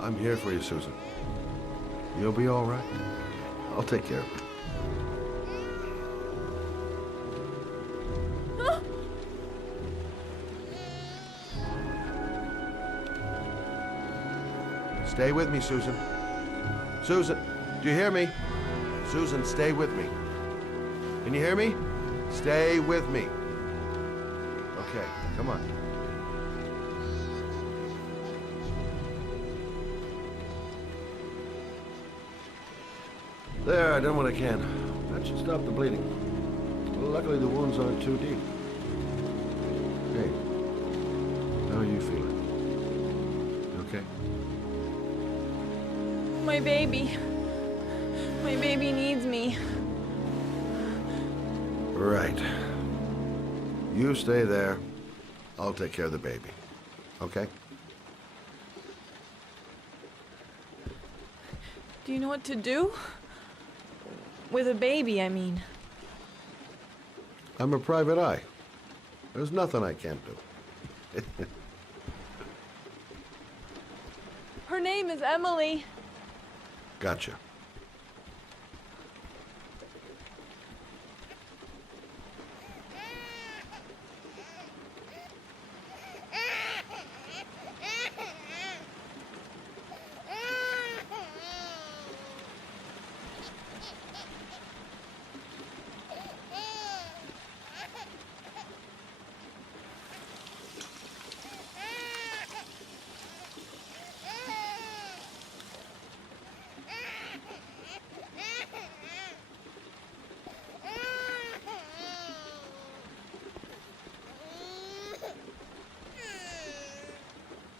I'm here for you, Susan. You'll be all right. I'll take care of you. Stay with me, Susan. Susan, do you hear me? Susan, stay with me. Can you hear me? Stay with me. Okay, come on. There, I done what I can. That should stop the bleeding. Luckily, the wounds aren't too deep. Hey, how are you feeling? You okay? My baby. My baby needs me. Right. You stay there. I'll take care of the baby. Okay? Do you know what to do? With a baby, I mean. I'm a private eye. There's nothing I can't do. Her name is Emily. Gotcha.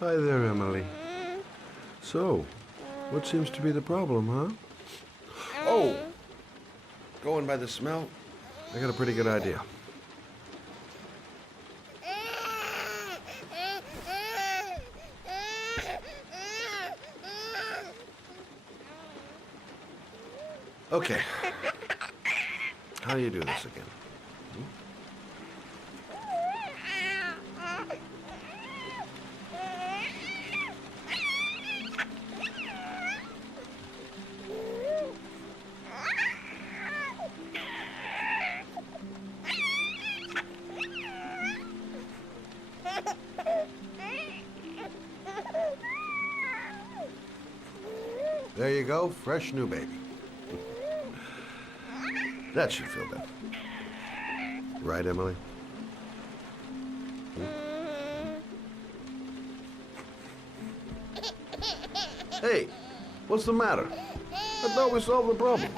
Hi there, Emily. So, what seems to be the problem, huh? Oh! Going by the smell, I got a pretty good idea. Okay. How do you do this again? There you go, fresh new baby. That should feel better. Right, Emily? Hey, what's the matter? I thought we solved the problem.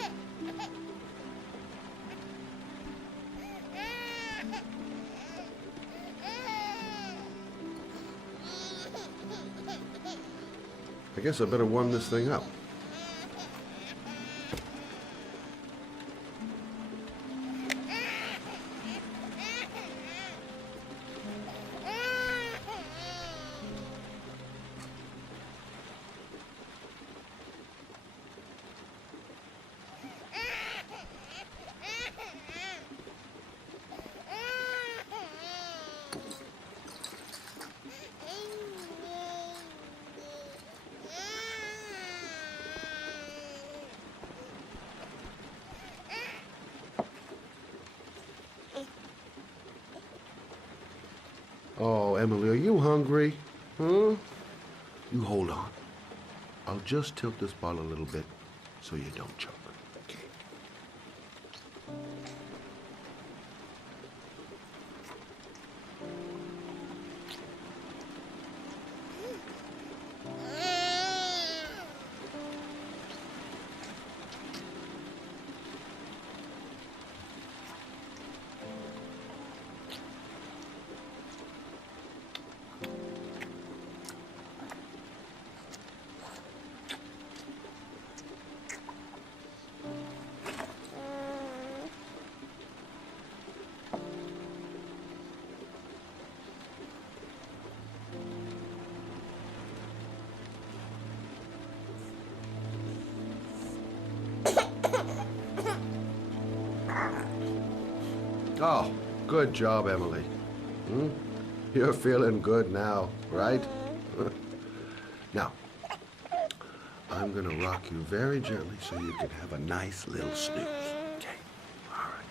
I guess I better warm this thing up. Oh, Emily, are you hungry? Huh? You hold on. I'll just tilt this bottle a little bit so you don't choke. Okay. Oh, good job, Emily. You're feeling good now, right? Now, I'm gonna rock you very gently so you can have a nice little snooze. Okay, all right.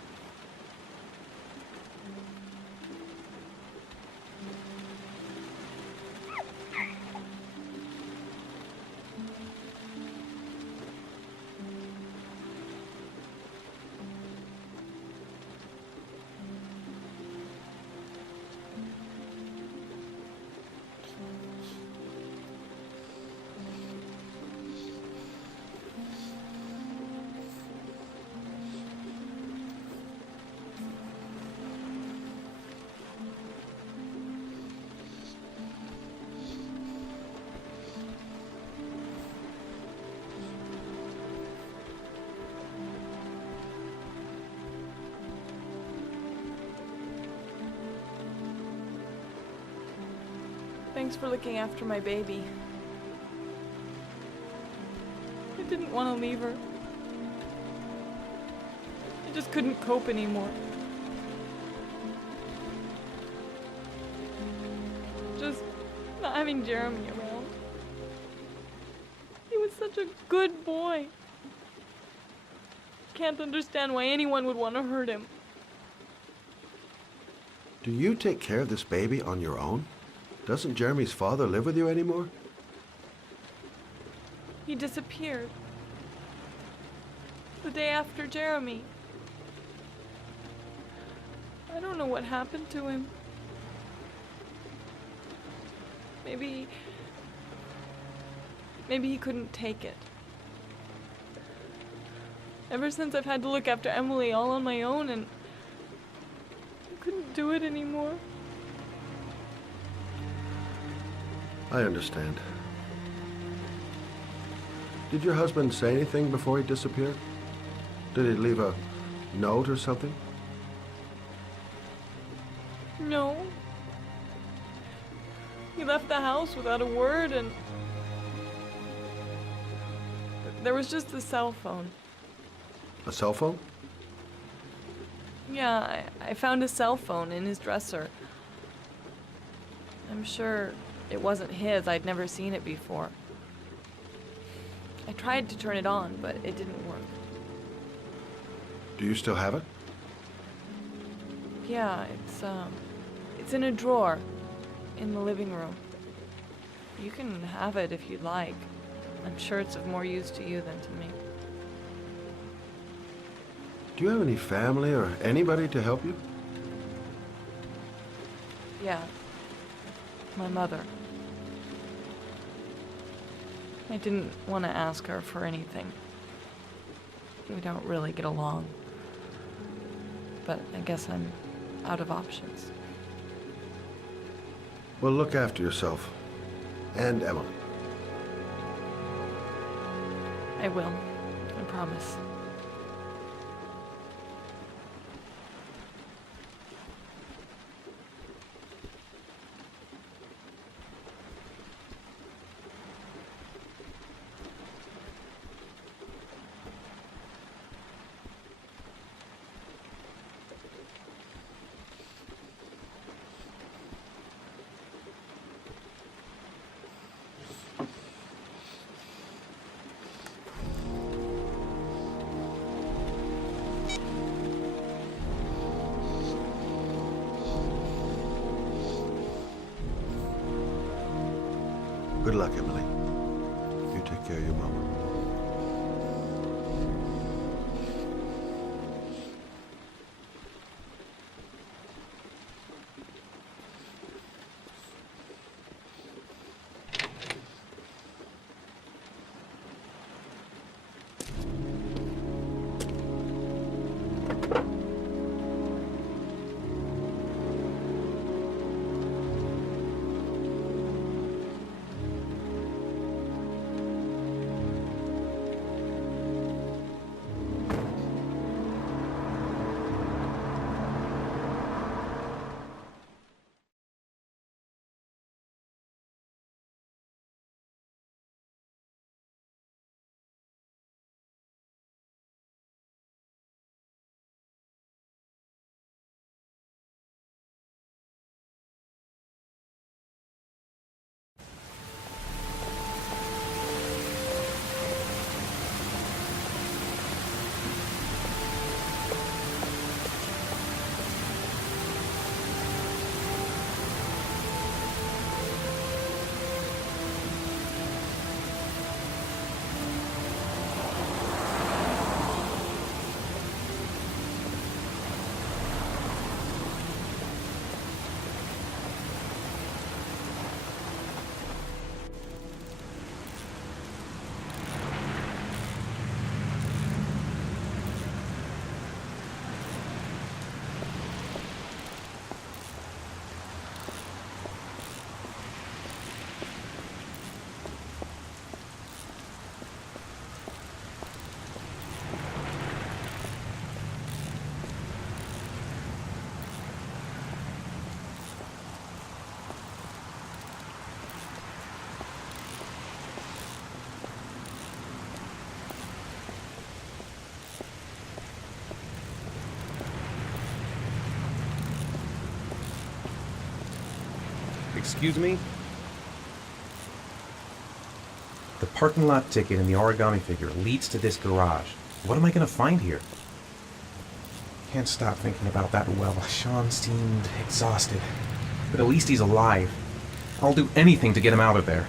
Thanks for looking after my baby. I didn't want to leave her. I just couldn't cope anymore. Just not having Jeremy around. He was such a good boy. Can't understand why anyone would want to hurt him. Do you take care of this baby on your own? Doesn't Jeremy's father live with you anymore? He disappeared. The day after Jeremy. I don't know what happened to him. Maybe he couldn't take it. Ever since I've had to look after Emily all on my own, and I couldn't do it anymore. I understand. Did your husband say anything before he disappeared? Did he leave a note or something? No. He left the house without a word, and there was just the cell phone. A cell phone? Yeah, I found a cell phone in his dresser. I'm sure it wasn't his. I'd never seen it before. I tried to turn it on, but it didn't work. Do you still have it? Yeah, it's in a drawer in the living room. You can have it if you'd like. I'm sure it's of more use to you than to me. Do you have any family or anybody to help you? Yeah. My mother. I didn't want to ask her for anything. We don't really get along. But I guess I'm out of options. Well, look after yourself. And Emily. I will. I promise. Good luck, Emily. You take care of your mama. Excuse me? The parking lot ticket and the origami figure leads to this garage. What am I gonna find here? Can't stop thinking about that well. Sean seemed exhausted. But at least he's alive. I'll do anything to get him out of there.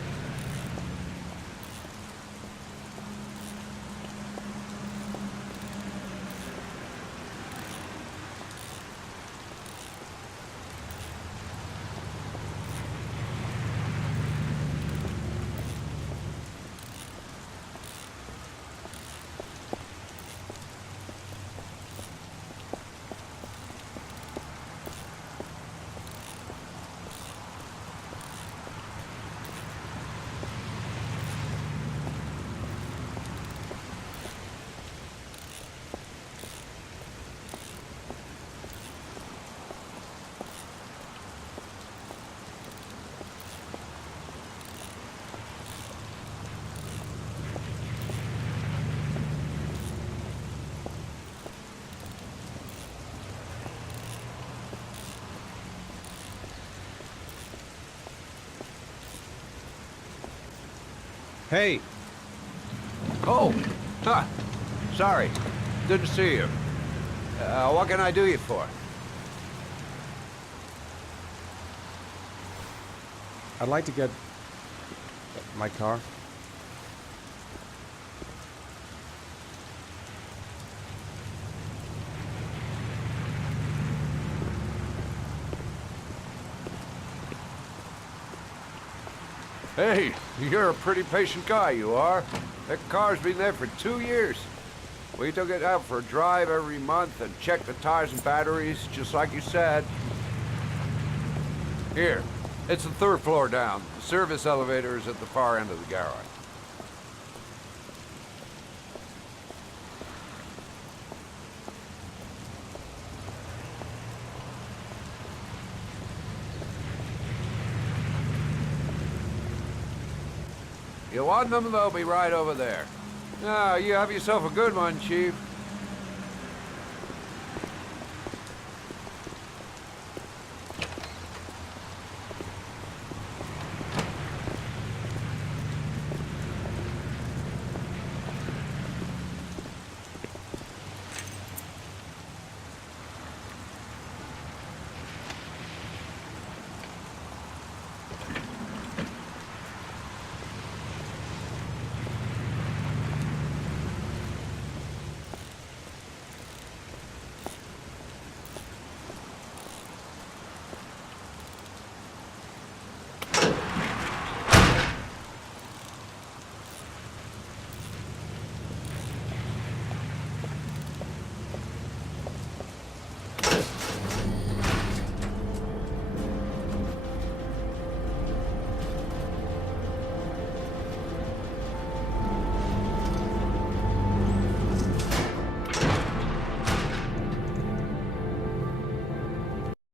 Hey! Oh! Huh! Sorry. Didn't see you. What can I do you for? I'd like to get my car. Hey, you're a pretty patient guy, you are. That car's been there for 2 years. We took it out for a drive every month and checked the tires and batteries, just like you said. Here, it's the 3rd floor down. The service elevator is at the far end of the garage. You want them? They'll be right over there. Now, you have yourself a good one, Chief.